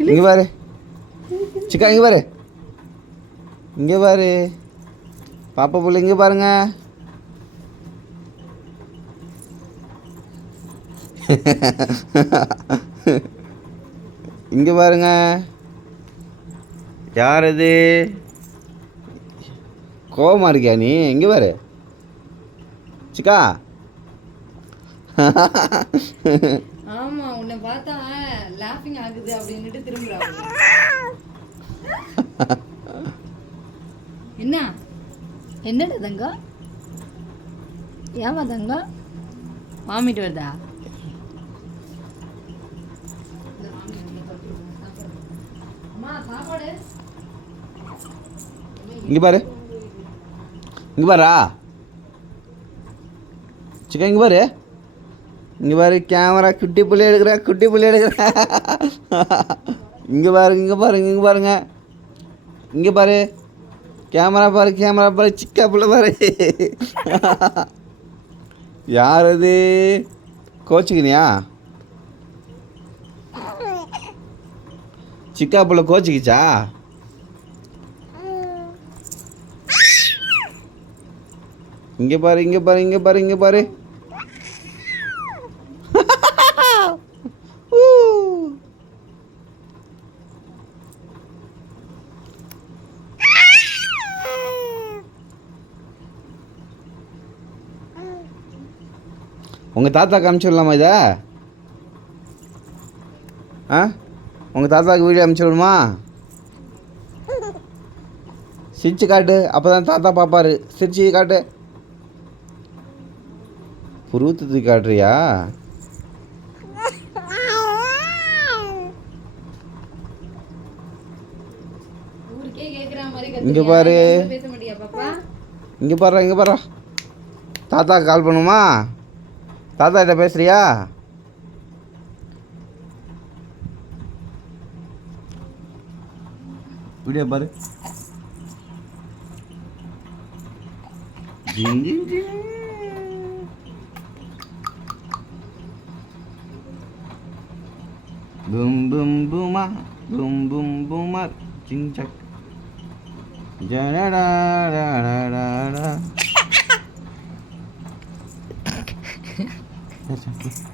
இங்கே பாரு சிக்கா, இங்கே பாரு, இங்கே பாரு பாப்பா புள்ள, இங்கே பாருங்க. இங்கே பாருங்க, யார் அது? கோவமா இருக்கியா நீ? இங்கே பாரு சிக்கா. ஆமா, உன்னை பார்த்தா லாஃபிங் ஆகுது அப்படின்னுட்டு திரும்புறாங்க. என்னடா தங்கம்? ஏமா தங்கம் வாமிட்டு வருதா? இங்கே பாரு, இங்கே பாரா சிக்கா, இங்கே பாரு, இங்கே பாரு கேமரா குட்டி புள்ளி எடுக்கிற, குட்டி புள்ளி எடுக்கிற. இங்கே பாருங்க, இங்கே பாருங்க, இங்கே பாருங்க, இங்கே பாரு கேமரா பாரு, கேமரா பாரு, சிக்கா புள்ள பாரு. யார் அது? கோச்சிக்கினியா? சிக்கா புள்ள கோச்சிக்கிச்சா? இங்கே பாரு, இங்கே பாரு, இங்கே பாரு, இங்கே பாரு. உங்கள் தாத்தாக்கு அனுப்பிச்சுடலாமா இதை? ஆ, உங்கள் தாத்தாவுக்கு வீடியோ அனுப்பிச்சுடுமா? சிரிச்சு காட்டு, அப்போ தான் தாத்தா பார்ப்பாரு. சிரிச்சு காட்டு. புருவத்துக்கு காட்டுறியா? இங்கே பாரு, இங்கே பாரு, இங்கே பாரு. தாத்தாக்கு கால் பண்ணுமா? தாத்தா கிட்ட பேசுறியா? வீடியோ பாரு. Boom boom booma, boom boom boomer, ching chak. Ja da da da da da da.